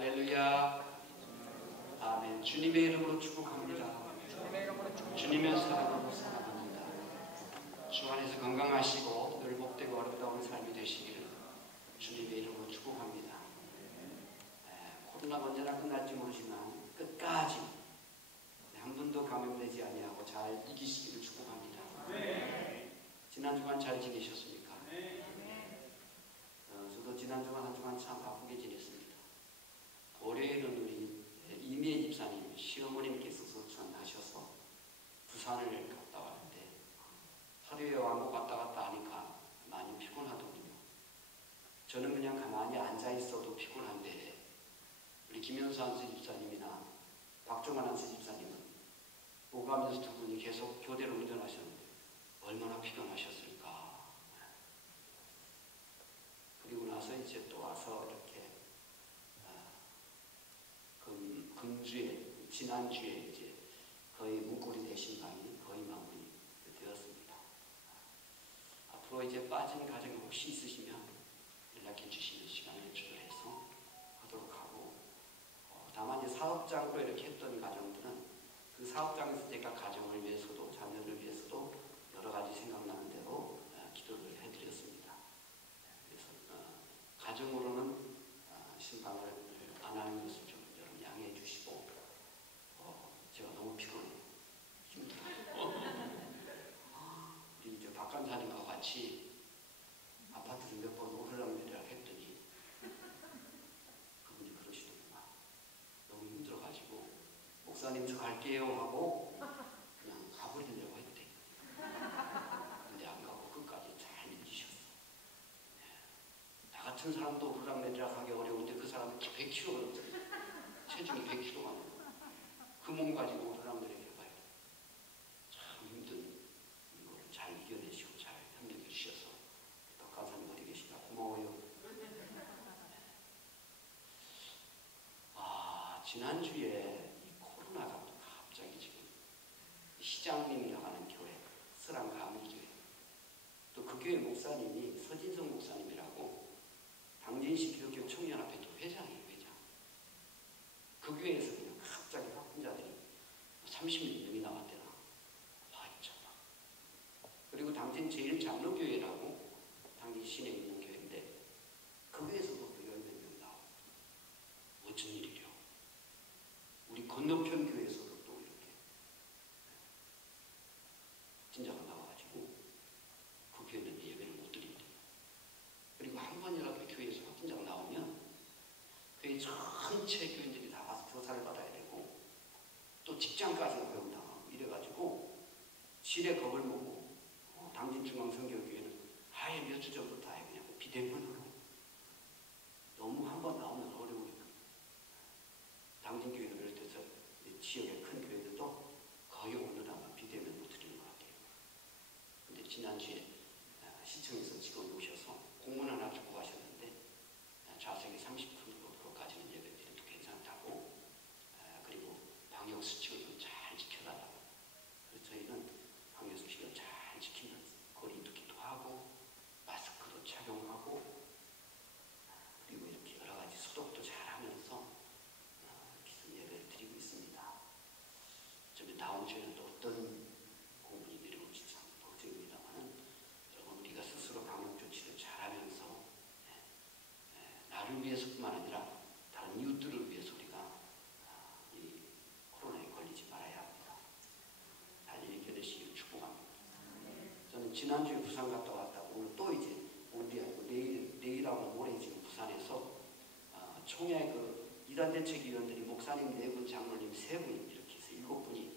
할렐루야. 아멘. 주님의 이름으로 축복합니다. 주님의 사랑으로 사랑합니다. 주 안에서 건강하시고 늘 복되고 아름다운 삶이 되시기를 주님의 이름으로 축복합니다. 코로나가 언제나 끝날지 모르지만 끝까지 한 분도 감염되지 아니하고 잘 이기시기를 축복합니다. 지난 주간 잘 지내셨습니까? 저도 지난 주간 한 주간 참 바쁘게 지냈습니다. 월요일은 우리 이미애 집사님 시어머님께서 소천하셔서 부산을 갔다 왔는데 하루에 왕복 왔다 갔다 하니까 많이 피곤하더군요. 저는 그냥 가만히 앉아 있어도 피곤한데 우리 김현수 한수 집사님이나 박종환 한수 집사님은 오가면서 두 분이 계속 교대로 운전하셨는데 얼마나 피곤하셨을까. 그리고 나서 이제 또 와서 이렇게 금주에 지난주에 이제 거의 문고리 되신 강의 거의 마무리 되었습니다. 앞으로 이제 빠진 가정이 혹시 있으시면 연락해 주시면 시간을 조절해서 하도록 하고, 다만 이제 사업장으로 이렇게 했던 가정들은 그 사업장에서 제가 가정을 위해서도 자녀를 위해서도 여러 가지 생각나는 대로 기도를 해드렸습니다. 그래서 가정으로는 신방을 안 하는 것을 좀 여러분 양해해 주시고, 제가 너무 피곤해요. 힘들어요. 우리 이제 박 간사님하고 같이 아파트를 몇 번 오르락내리락 했더니 그분이 그러시더구나. 너무 힘들어가지고 목사님 저 갈게요 하고 그냥 가버리려고 했대. 근데 안 가고 끝까지 잘 믿으셨어. 나 같은 사람도 오르락내리락 하기 어려운데 그 사람은 100kg가 체중이 100kg가 넘어. 그 몸 가지고 오르락내리락 해봐요. 참 힘든 이거를 잘 이겨내시고 잘 협력해 주셔서 박 간사님 어디 계시나 고마워요. 지난주에 이 코로나가 또 갑자기 지금 시장님이라고 하는 교회, 스랑가미교회, 또 그 교회 목사님이 서진성 목사님이라고 당진시 기독교 청년합회 또 회장이에요, 회장. 그 교회에서 그냥 갑자기 확진자들이 30몇 명이 나왔대나. 참나. 그리고 당진 제일장로교회라고 당진 시내에 있는 교회인데 그 교회에서도 또 10몇 명 나오고. 어쩐 일이려. 우리 건너편 교회에서도 또 이렇게 진짜가 나와가지고 그 교회는 예배를 못 드린대요. 그리고 한 번이라도 교회에서 확진자가 나오면 교회 전체 교인들이 다 가서 조사를 받아야 되고 또 직장까지 고용당하고 이래가지고 실에 겁을 먹고 당진중앙선교교회는 아예 몇 주 전부터 아예 그냥 비대면으로 너무 한 번 나오면 어려우니까 당진교회를 비롯해서 지역의 큰 교회들도 거의 오늘 아마 비대면으로 드리는 것 같아요. 근데 지난주에 시청에서 직원 오셔서 공문 하나 주고 가셨는데 좌석이 30%까지는 예배 드려도 괜찮다고, 그리고 방역수칙을 좀 잘 지켜달라고. 그래서 저희는 방역수칙을 잘 지키면서 거리 두기도 하고 마스크도 착용하고 그리고 이렇게 여러 가지 소독도 잘 하면서 예배를 드리고 있습니다. 좀 다음 주에는 또 어떤 공문이 내려올지 참 걱정입니다만은 여러분 우리가 스스로 방역 조치를 잘하면서 나를 위해서뿐만 아니라 다른 이웃들을 위해서 우리가 이 코로나에 걸리지 말아야 합니다. 잘 이겨내시기를 축복합니다. 저는 지난주에 부산 갔다 왔다고 오늘 또 이제 오늘하고 내일하고 모레 지금 부산에서 총회 그 이단 대책위원들이 목사님 4분, 장로님 3분 이렇게 해서 7분이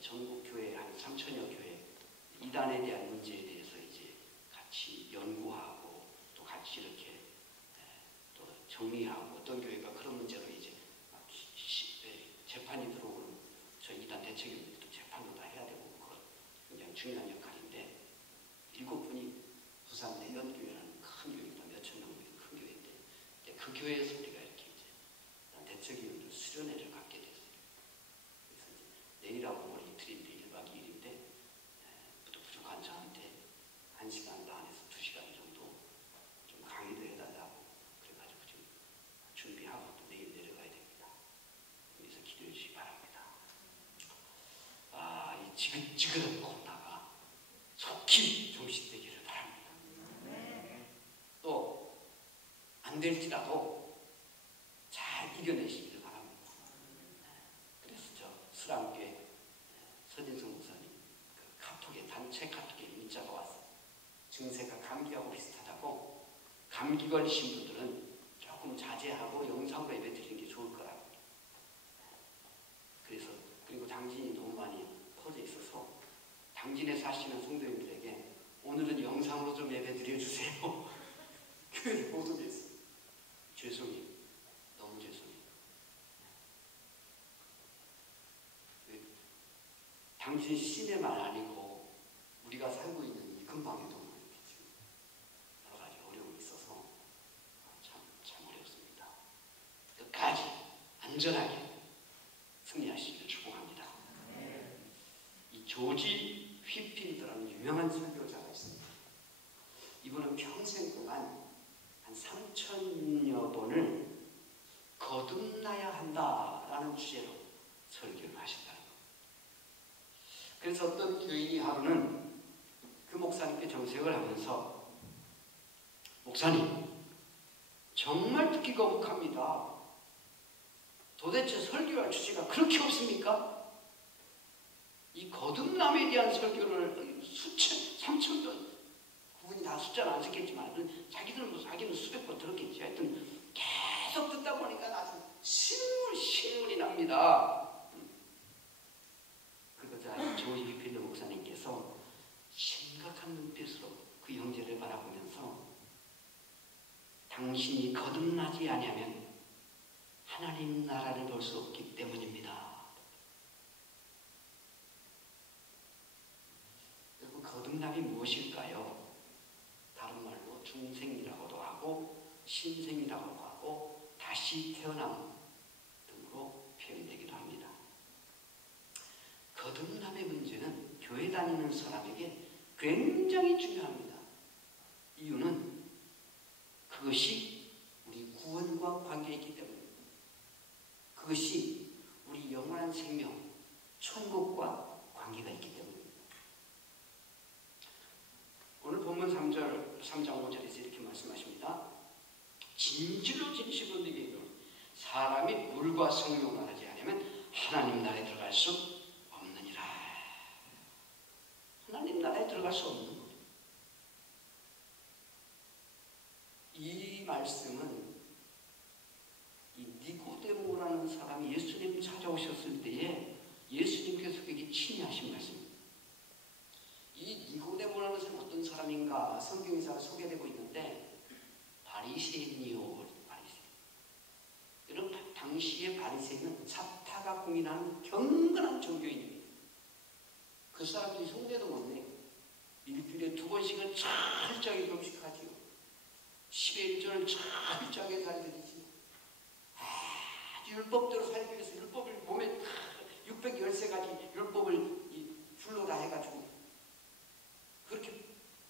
전국 교회 한 3천여 교회 이단에 대한 문제에 대해서 이제 같이 연구하고 또 같이 이렇게 또 정리하고 어떤 교회가 그런 문제로 이제 재판이 들어오는 저희 이단 대책위원들도 재판도 다 해야 되고 그건 굉장히 중요한 역할인데 7분이 부산 내연교회라는 큰 교회입니다. 몇천 명 큰 교회인데 그 교회에서 우리가 이렇게 이제 대책위원들 수련회를 갖게 됐어요. 그래서 이제 내일하고 모레 이틀인데 1박 2일인데 또 부족한 저한테 1시간 반에서 2시간 정도 좀 강의도 해달라고 그래가지고 지금 준비하고 또 내일 찌그러진 코로나가 속히 종식되기를 바랍니다. 또 안 될지라도 잘 이겨내시기를 바랍니다. 그래서 저 수랑교회 서진성 목사님 그 카톡에 단체 카톡에 문자가 왔어요. 증세가 감기하고 비슷하다고 감기 걸리신 분들은 조금 자제하고 영상으로 예배 드리는 게 좋을 거라고. 그래서 그리고 당진이 너무 많이 퍼져 있어서 당진에 사시는 성도님들에게 오늘은 영상으로 좀 예배 드려주세요. 교회를 보도했어요. 죄송해요. 너무 죄송해요. 당신 시내만 아니고 우리가 살고 있는 이 근방에도 지금 여러 가지 어려움이 있어서 참 어렵습니다. 끝까지 안전하게 승리하시기를 축복합니다. 이 조지 휘필드라는 유명한 설교자가 있습니다. 이분은 평생 동안 한 3,000여 번을 거듭나야 한다라는 주제로 설교를 하셨다는 겁니다. 그래서 어떤 교인이 하루는 그 목사님께 정색을 하면서 목사님 정말 듣기 거북합니다. 도대체 설교할 주제가 그렇게 없습니까? 이 거듭남에 대한 설교를 수천, 3,000번 그분이 다 숫자는 안 쓰겠지만 자기는 수백 번 들었겠지. 하여튼 계속 듣다 보니까 아주 신물이 납니다. 그러자 조지 휘필드 목사님께서 심각한 눈빛으로 그 형제를 바라보면서 당신이 거듭나지 아니하면 하나님 나라를 볼 수 없기 때문입니다. 여러분 거듭남이 무엇일까요? 다른 말로 중생이라고도 하고 신생이라고도 하고 다시 태어남 등으로 표현되기도 합니다. 거듭남의 문제는 교회 다니는 사람에게 굉장히 중요합니다. 이유는 그것이 우리 구원과 관계있기 때문입니다. 그것이 우리 영원한 생명, 천국과 관계가 있기 때문입니다. 오늘 본문 3장 5절에서 이렇게 말씀하십니다. 진실로 진실로 네게 이르노니 사람이 물과 성령을 하지 않으면 하나님 나라에 들어갈 수 없느니라. 하나님 나라에 들어갈 수 없는 거예요. 이 말씀은 이 니고데모라는 사람이 예수님 찾아오셨을 때에 예수님께서 그에게 친히하신 말씀입니다. 이 니고데모라는 사람은 어떤 사람인가 성경에서 소개되고 있는데 바리새인이요. 바리새인. 여러분 당시의 바리새인은 자타가 공인하는 경건한 종교인입니다. 그 사람들이 흉내도 못 내요. 일주일에 2번씩은 철저하게 금식하지요. 10의 1조를 철저하게 잘 드리지요. 아주 율법대로 살기 위해서 율법을 몸에 613가지 율법을 줄로 다 해가지고 그렇게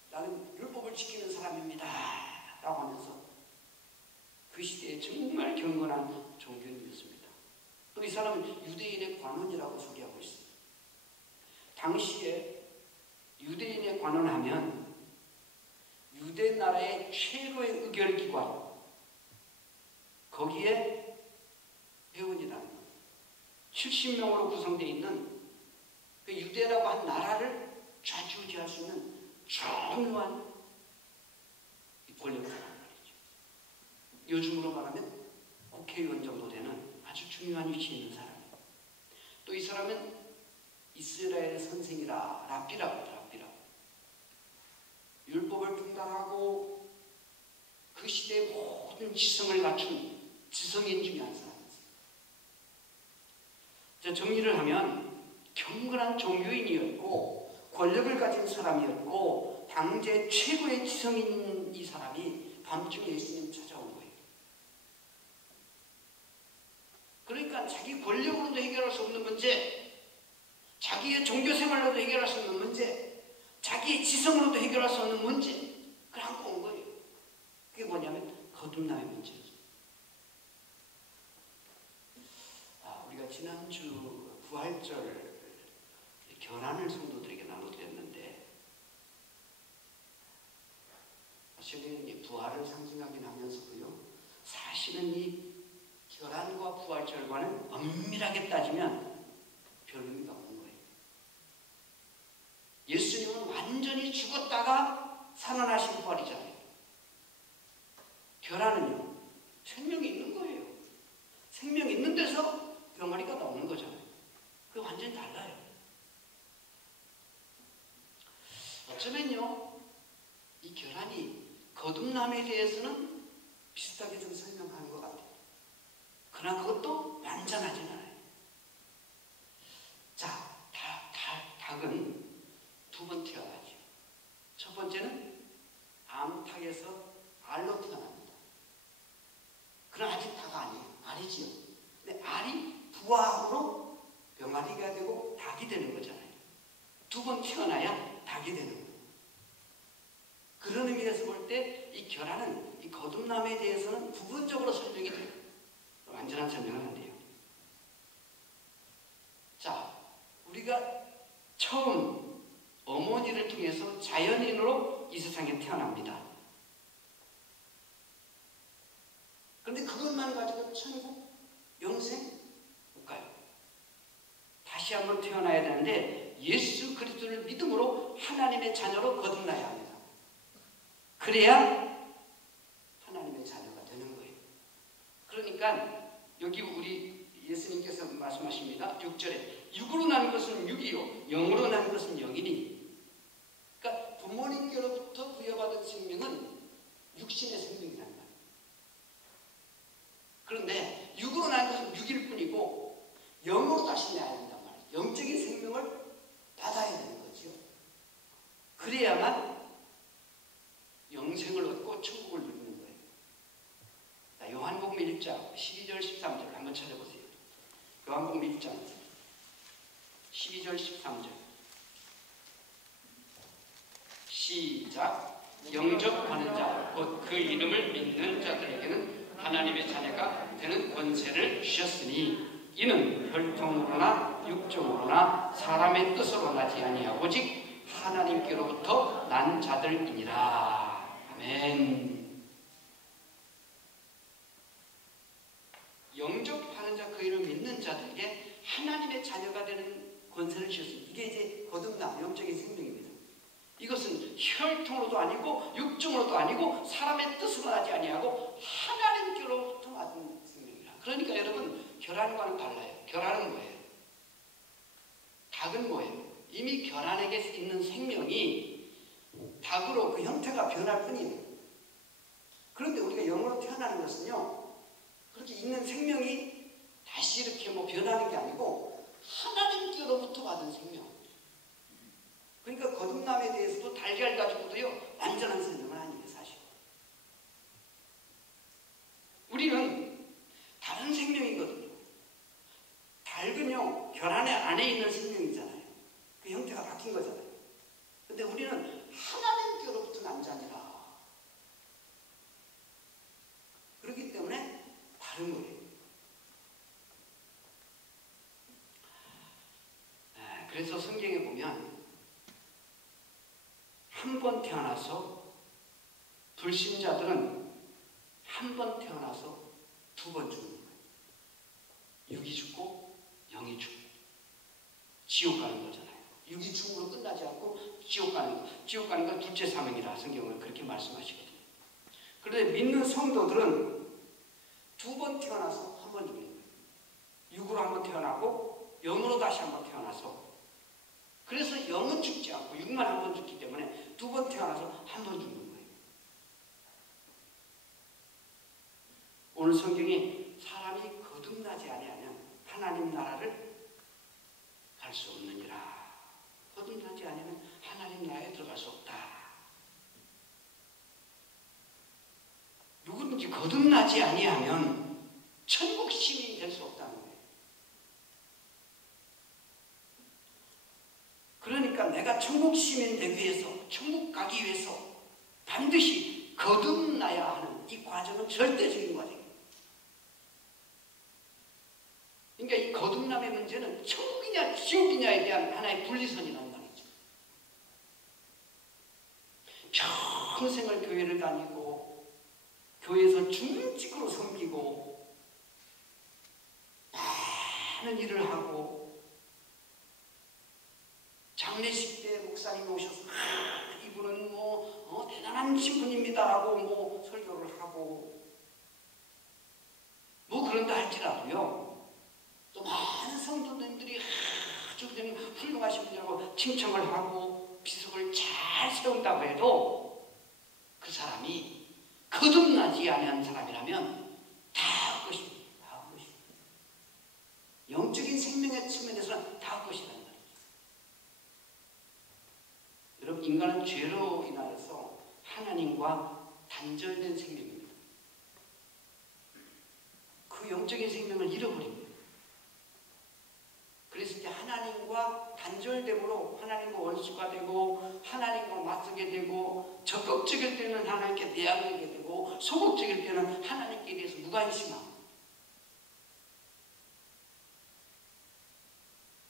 나는 율법을 지키는 사람입니다 라고 하면서 그 시대에 정말 경건한 종교인이었습니다. 또 이 사람은 유대인의 관원이라고 소개하고 있습니다. 당시에 유대인의 관원하면 유대 나라의 최고의 의결기관 거기에 회원이라는 70명으로 구성되어 있는 그 유대라고 한 나라를 좌지우지할 수 있는 중요한 권력자란 말이죠. 요즘으로 말하면 국회의원 정도 되는 아주 중요한 위치에 있는 사람이에요. 또 이 사람은 이스라엘의 선생이라 랍비라고. 율법을 분당하고 그 시대의 모든 지성을 갖춘 지성인 중에 한 사람이었어요. 정리를 하면 경건한 종교인이었고 권력을 가진 사람이었고 당대 최고의 지성인 이 사람이 밤중에 예수님 찾아온 거예요. 그러니까 자기 권력으로도 해결할 수 없는 문제, 자기의 종교생활로도 해결할 수 없는 문제, 자기의 지성으로도 해결할 수 없는 문제, 그걸 안고 온 거예요. 그게 뭐냐면 거듭남의 문제죠. 우리가 지난주 부활절 결안을 성도들에게 나눠드렸는데, 사실은 부활을 상징하긴 하면서도요, 사실은 이 결안과 부활절과는 엄밀하게 따지면 별 의미가 없는 거예요. 예수님은 완전히 죽었다가 살아나신 부활이잖아요. 결안은요, 생명이 있는 거예요. 생명이 있는 데서 병아리가 나오는 거잖아요. 그게 완전히 달라요. 어쩌면요, 이 결안이 거듭남에 대해서는 비슷하게 좀 설명하는 것 같아요. 그러나 그것도 완전하진 않아요. 자, 닭은 두 번 태어나죠. 첫 번째는 암탉에서 알로 태어납니다. 그러나 아직 닭 아니에요. 알이지요. 근데 알이 부화함으로 병아리가 되고 닭이 되는 거잖아요. 두 번 태어나야 닭이 되는 거예요. 그런 의미에서 볼 때 이 결안은 이 거듭남에 대해서는 부분적으로 설명이 돼요. 완전한 설명은 안 돼요. 자, 우리가 처음 어머니를 통해서 자연인으로 이 세상에 태어납니다. 그런데 그것만 가지고 천국, 영생 못 가요. 다시 한번 태어나야 되는데 예수 그리스도를 믿음으로 하나님의 자녀로 거듭나야 합니다. 그래야 하나님의 자녀가 되는 거예요. 그러니까 여기 우리 예수님께서 말씀하십니다. 6절에 육으로 난 것은 육이요 영으로 난 것은 영이니. 그러니까 부모님께로부터 부여받은 생명은 육신의 생명이란 말이에요. 그런데 육으로 난 것은 육일 뿐이고 영으로 다시 내야 된단 말이에요. 영적인 생명을 받아야 되는 거죠. 그래야만 영생을 얻고 천국을 누리는 거예요. 자, 요한복음 1장 12절 13절 한번 찾아보세요. 요한복음 1장 12절 13절 시작. 영접하는 자 곧 그 이름을 믿는 자들에게는 하나님의 자녀가 되는 권세를 주셨으니 이는 혈통으로나 육종으로나 사람의 뜻으로 나지 아니하고 오직 하나님께로부터 난 자들이니라. 아멘. 영접하는 자 그 이름을 믿는 자들에게 하나님의 자녀가 되는 권세를 주셨습니다. 이게 이제 거듭남, 영적인 생명입니다. 이것은 혈통으로도 아니고 육종으로도 아니고 사람의 뜻으로 나지 아니하고 하나님께로부터 받은 생명이라. 그러니까 여러분, 결안과는 달라요. 결안은 뭐예요? 닭은 뭐예요? 이미 결안에게 있는 생명이 닭으로 그 형태가 변할 뿐이에요. 그런데 우리가 영으로 태어나는 것은요, 그렇게 있는 생명이 다시 이렇게 변하는 게 아니고 하나님께로부터 받은 생명. 그러니까 거듭남에 대해서도 달걀 가지고도요 완전한 설명은 아니에요. 사실 우리는 다른 생명이거든요. 닭은요 결안의 안에 있는 생명이잖아요. 그 형태가 바뀐 거잖아요. 근데 우리는 하나님께로부터 난 자니라. 그렇기 때문에 다른 거예요. 그래서 성경에 보면 한 번 태어나서 불신자들은 한 번 태어나서 두 번 죽는 거예요. 육이 죽고 영이 죽고 지옥 가는 거잖아요. 육이 죽음으로 끝나지 않고 지옥 가는 거. 지옥 가는 건 둘째 사명이라 성경은 그렇게 말씀하시거든요. 그런데 믿는 성도들은 두 번 태어나서 한 번 죽는 거예요. 육으로 한 번 태어나고 영으로 다시 한 번 태어나서, 그래서 영은 죽지 않고 육만 한 번 죽기 때문에 두 번 태어나서 한 번 죽는 거예요. 오늘 성경이 사람이 거듭나지 아니하면 하나님 나라를 갈 수 없느니라. 거듭나지 아니하면 하나님 나라에 들어갈 수 없다. 누구든지 거듭나지 아니하면 천국 시민이 될 수 없다는 거예요. 그러니까 내가 천국 시민 되기 위해서, 천국 가기 위해서 반드시 거듭나야 하는 이 과정은 절대적인 과정이에요. 그러니까 이 거듭남의 문제는 천국이냐 천국이냐 지옥이냐에 대한 하나의 분리선이란 말이죠. 평생을 교회를 다니고 교회에서 중직으로 섬기고 많은 일을 하고 장례식 때 목사님이 오셔서 이분은 대단한 신분입니다 하고 설교를 하고 그런다 할지라도요, 또 많은 성도님들이 아주 그냥 훌륭하신 분이라고 칭찬을 하고 비석을 잘 세운다고 해도 그 사람이 거듭나지 아니한 사람이라면 다 헛것입니다. 다 헛것입니다. 영적인 생명의 측면에서는 다 헛것이라는 말이죠. 여러분, 인간은 죄로 인하여서 하나님과 단절된 생명입니다. 그 영적인 생명을 잃어버립니다. 그래서 이제 하나님과 단절됨으로 하나님과 원수가 되고 하나님과 맞서게 되고 적극적일 때는 하나님께 대항하게 되고 소극적일 때는 하나님께 대해서 무관심하고,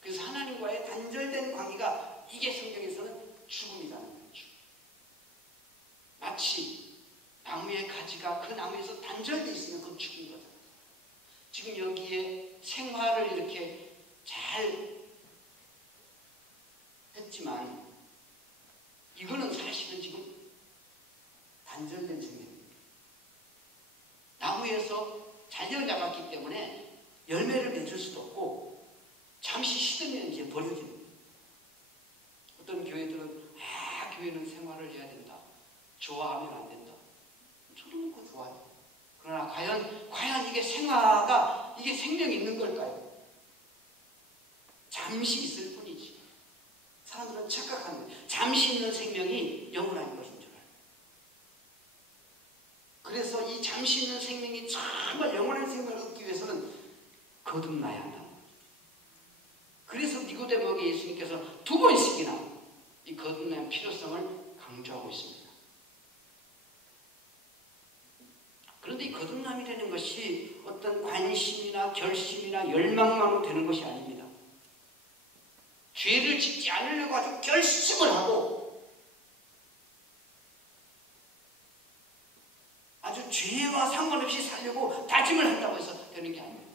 그래서 하나님과의 단절된 관계가 이게 성경에서는 죽음이라는 거죠. 마치 나무의 가지가 그 나무에서 단절되어 있으면 그건 죽은 거잖아요. 지금 여기에 생화를 이렇게 잘 했지만 이거는 사실은 지금 단절된 생명입니다. 나무에서 잘려나갔기 때문에 열매를 맺을 수도 없고 잠시 시들면 이제 버려집니다. 어떤 교회들은 교회는 생활을 해야 된다, 좋아하면 안 된다. 저도 그거 좋아해요. 그러나 과연 이게 생화가 이게 생명이 있는 걸까요? 잠시 있을 뿐이지. 사람들은 착각하는 거예요. 잠시 있는 생명이 영원한 것인 줄 알아요. 그래서 이 잠시 있는 생명이 정말 영원한 생명을 얻기 위해서는 거듭나야 한다. 그래서 니고데모에게 예수님께서 2번씩이나 이 거듭남의 필요성을 강조하고 있습니다. 그런데 이 거듭남이 되는 것이 어떤 관심이나 결심이나 열망만으로 되는 것이 아닙니다. 죄를 짓지 않으려고 아주 결심을 하고 아주 죄와 상관없이 살려고 다짐을 한다고 해서 되는 게 아닙니다.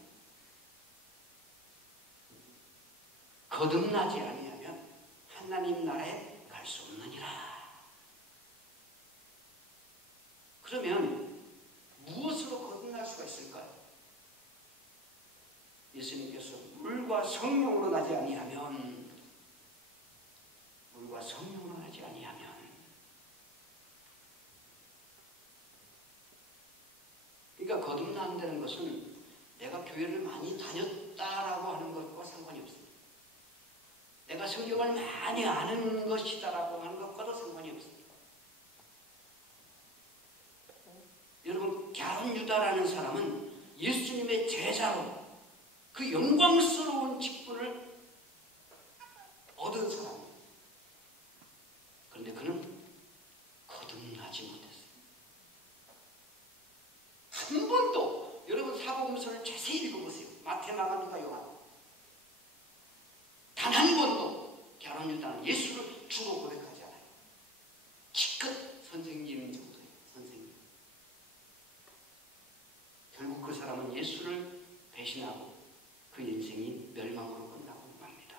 거듭나지 아니하면 하나님 나라에 갈 수 없느니라. 그러면 무엇으로 거듭날 수가 있을까요? 예수님께서 물과 성령으로 나지 아니하면, 물과 성령으로 나지 아니하면, 그러니까 거듭난다는 것은 내가 교회를 많이 다녔다라고 하는 것과 상관이 없습니다. 내가 성경을 많이 아는 것이다라고 하는 것과도 상관이 없습니다. 여러분, 갸론 유다라는 사람은 예수님의 제자로 그 영광스러운 직분을 얻은 사람입니다. 그런데 그는 거듭나지 못했어요. 한 번도, 여러분 사복음서를 자세히 읽어보세요. 마태, 마가, 누가, 요한. 단 한 번도 갸론 유다는 예수를 주로 고백하지 않아요. 기껏 선생님 정도예요. 선생님. 결국 그 사람은 예수를 배신하고 그 인생이 멸망으로 끝나고 맙니다.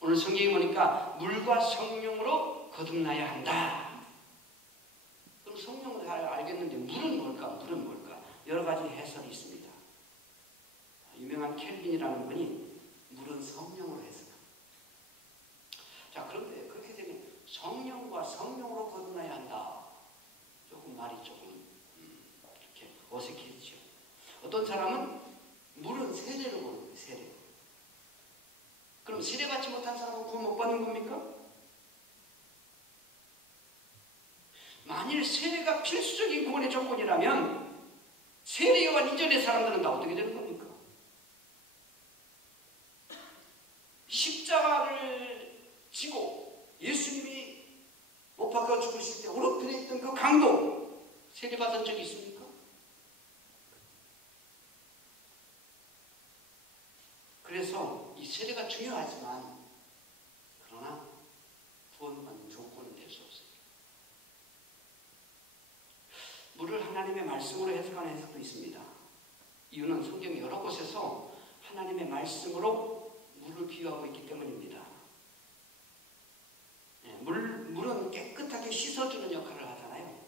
오늘 성경에 보니까 물과 성령으로 거듭나야 한다. 그럼 성령은 잘 알겠는데 물은 뭘까? 물은 뭘까? 여러 가지 해설이 있습니다. 유명한 켈빈이라는 분이 물은 성령으로 해석합니다. 자, 그런데 그렇게 되면 성령과 성령으로 거듭나야 한다. 조금 말이 조금 이렇게 어색해지죠. 어떤 사람은 물은 세례로 보는 거예요. 세례. 그럼 세례 받지 못한 사람은 구원 못 받는 겁니까? 만일 세례가 필수적인 구원의 조건이라면 세례 요한 이전의 사람들은 다 어떻게 되는 겁니까? 십자가를 지고 예수님이 못 박혀 죽으실 때 오른편에 있던 그 강도 세례 받은 적이 있습니까? 그래서 세례가 중요하지만 그러나 구원받는 조건은 될 수 없어요. 물을 하나님의 말씀으로 해석하는 해석도 있습니다. 이유는 성경 여러 곳에서 하나님의 말씀으로 물을 비유하고 있기 때문입니다. 물은 깨끗하게 씻어주는 역할을 하잖아요.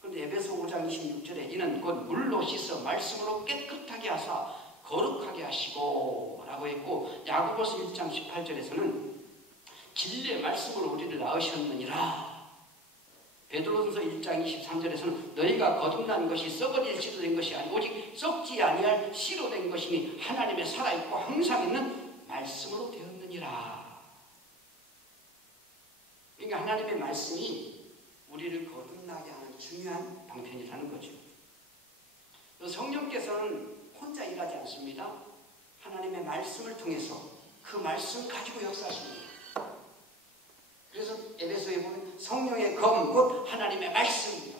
그런데 에베소 5장 26절에 이는 곧 물로 씻어 말씀으로 깨끗하게 하사 거룩하게 하시고 라고 했고, 야고보서 1장 18절에서는 진리의 말씀으로 우리를 낳으셨느니라. 베드로전서 1장 23절에서는 너희가 거듭난 것이 썩어질 씨로 된 것이 아니고 오직 썩지 아니할 씨로 된 것이니 하나님의 살아있고 항상 있는 말씀으로 되었느니라. 그러니까 하나님의 말씀이 우리를 거듭나게 하는 중요한 방편이라는 거죠. 성령께서는 혼자 일하지 않습니다. 하나님의 말씀을 통해서 그 말씀 가지고 역사하십니다. 그래서 에베소에 보면 성령의 검, 곧 하나님의 말씀입니다.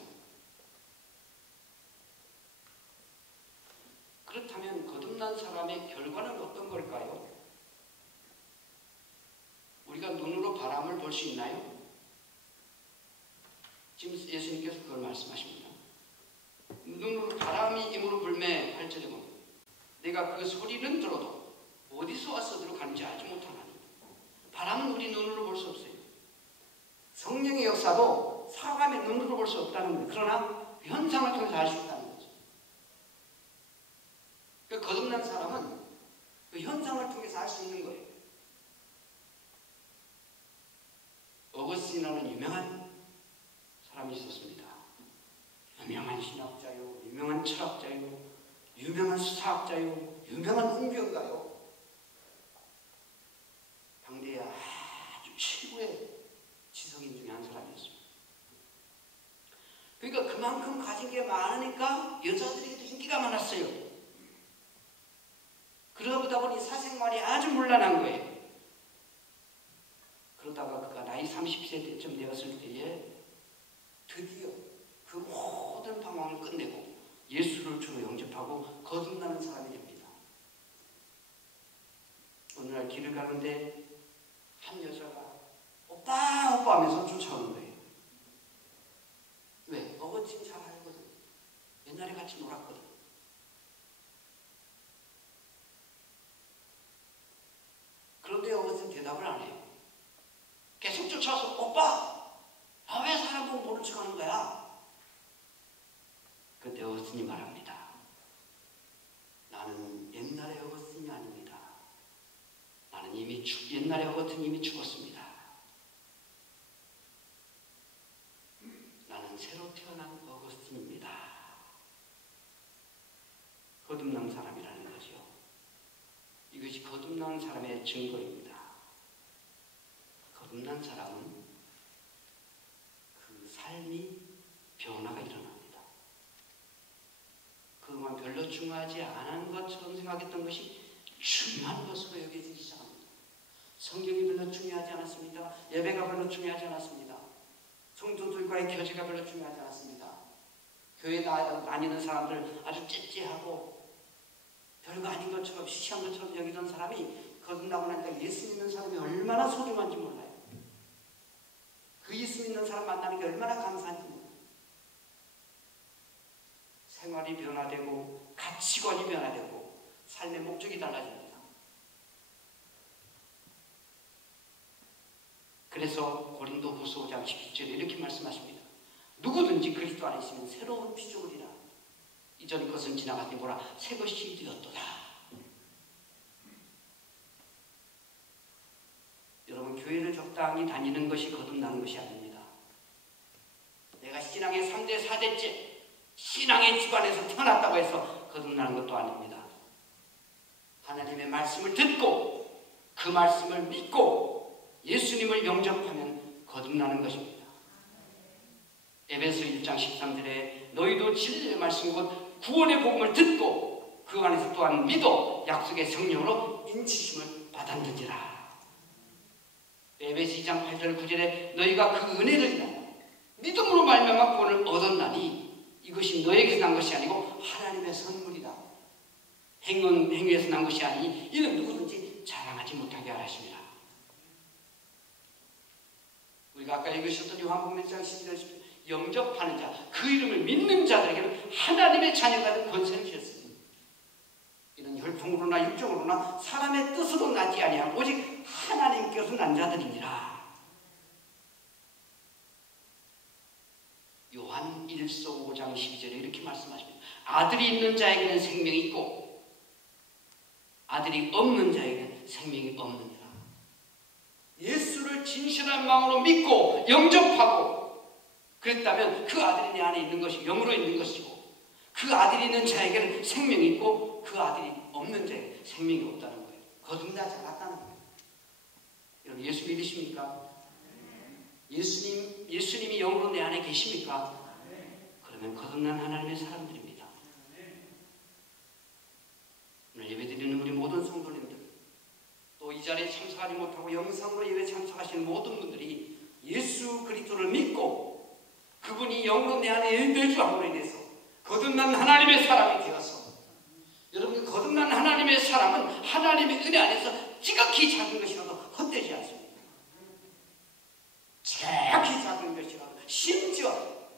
그렇다면 거듭난 사람의 결과는 어떤 걸까요? 우리가 눈으로 바람을 볼 수 있나요? 지금 예수님께서 그걸 말씀하십니다. 눈으로 바람이 임으로 불매 8절에 보면 내가 그 소리는 들어도 어디서 와서 들어가는지 알지 못하나니. 바람은 우리 눈으로 볼 수 없어요. 성령의 역사도 사람의 눈으로 볼 수 없다는 거예요. 그러나 현상을 통해서 알 수 있다는 거죠. 그 거듭난 사람은 그 현상을 통해서 알 수 있는 거예요. 어거스틴이라는 유명한 사람이 있었습니다. 유명한 신학자요, 유명한 철학자요, 유명한 수사학자요, 유명한 훈교가요. 당대의 아주 최고의 지성인 중에 한 사람이었습니다. 그러니까 그만큼 가진 게 많으니까 여자들에게도 인기가 많았어요. 그러다 보니 사생활이 아주 문란한 거예요. 그러다가 그가 나이 30세쯤 되었을 때에 드디어 그 모든 방황을 끝내고 예수를 주로 영접하고 거듭나는 사람이 됩니다. 어느 날 길을 가는데 한 여자가 오빠 오빠 하면서 쫓아오는 거예요. 왜? 어거스틴 잘 알거든. 옛날에 같이 놀았거든. 그런데 어거스틴 대답을 안 해요. 계속 쫓아와서 오빠! 아, 왜 사람 보고 모른 척 하는 거야? 그때 어거스틴이 말합니다. 나는 옛날의 어거스틴이 아닙니다. 나는 이미 옛날의 어거스틴이 이미 죽었습니다. 나는 새로 태어난 어거스틴입니다. 거듭난 사람이라는 거죠. 이것이 거듭난 사람의 증거입니다. 거듭난 사람은 그 삶이 변화가 일어납니다. 그동안 별로 중요하지 않은 것처럼 생각했던 것이 중요한 것으로 여겨지기 시작합니다. 성경이 별로 중요하지 않았습니다. 예배가 별로 중요하지 않았습니다. 성도들과의 교제가 별로 중요하지 않았습니다. 교회 다니는 사람들 아주 째째하고 별거 아닌 것처럼 시시한 것처럼 여기던 사람이 거듭나고 나니까 예수 믿는 사람이 얼마나 소중한지 몰라요. 그 예수 믿는 사람 만나는 게 얼마나 감사한지 몰라요. 생활이 변화되고 가치관이 변화되고 삶의 목적이 달라집니다. 그래서 고린도후서 5장 17절에 이렇게 말씀하십니다. 누구든지 그리스도 안에 있으면 새로운 피조물이라. 이전 것은 지나갔으니 보라 새 것이 되었도다. 여러분, 교회를 적당히 다니는 것이 거듭나는 것이 아닙니다. 내가 신앙의 3대 4대째 신앙의 집안에서 태어났다고 해서 거듭나는 것도 아닙니다. 하나님의 말씀을 듣고 그 말씀을 믿고 예수님을 영접하면 거듭나는 것입니다. 에베소 1장 13절에 너희도 진리의 말씀 곧 구원의 복음을 듣고 그 안에서 또한 믿어 약속의 성령으로 인치심을 받았느니라. 에베소 2장 8절 9절에 너희가 그 은혜를 인하여 믿음으로 말미암아 구원을 얻었나니 이것이 너에게서 난 것이 아니고 하나님의 선물이다. 행위에서 난 것이 아니니 이는 누구든지 자랑하지 못하게 하십니다. 우리가 아까 읽으셨던 요한복음 1장 11절 10절 영접하는 자, 그 이름을 믿는 자들에게는 하나님의 자녀가 된 권세를 주셨으니 이는 혈통으로나 육적으로나 사람의 뜻으로 나지 아니하고 오직 하나님께서 난 자들이니라. 요한 1서 5장 12절에 이렇게 말씀하십니다. 아들이 있는 자에게는 생명이 있고 아들이 없는 자에게는 생명이 없느니라. 예수를 진실한 마음으로 믿고 영접하고 그랬다면 그 아들이 내 안에 있는 것이 영으로 있는 것이고 그 아들이 있는 자에게는 생명이 있고 그 아들이 없는 자에게 생명이 없다는 거예요. 거듭나지 않았다는 거예요. 여러분 예수 믿으십니까? 예수님이 영으로 내 안에 계십니까? 그러면 거듭난 하나님의 사람들입니다. 오늘 예배드리는 우리 모든 성도님들 또 이 자리에 참석하지 못하고 영상으로 예배 참석하시는 모든 분들이 예수 그리스도를 믿고 그분이 영으로 내 안에 내주함으로 인해서 거듭난 하나님의 사람이 되어서 여러분 거듭난 하나님의 사람은 하나님의 은혜 안에서 지극히 작은 것이라도 헛되지 않습니다. 지극히 작은 것이라도 심지어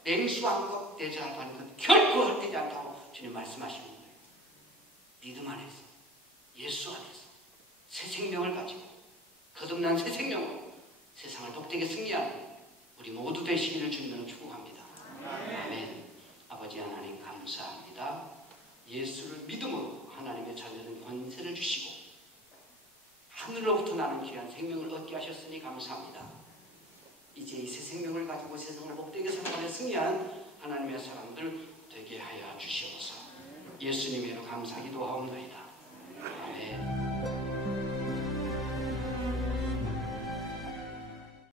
냉수한 것 되지 않다는 것 결코 헛되지 않다고 주님 말씀하시는 거예요. 믿음 안에서 예수 안에서 새 생명을 가지고 거듭난 새 생명으로 세상을 복되게 승리하는 우리 모두 되시기를 주님으로 축복합니다. 아멘. 아버지 하나님 감사합니다. 예수를 믿음으로 하나님의 자녀된 권세를 주시고 하늘로부터 나는 귀한 생명을 얻게 하셨으니 감사합니다. 이제 이 새 생명을 가지고 세상을 복되게 살아가는 승리한 하나님의 사람들 되게 하여 주시옵소서. 예수님의 이름으로 감사기도하옵나이다. 아멘.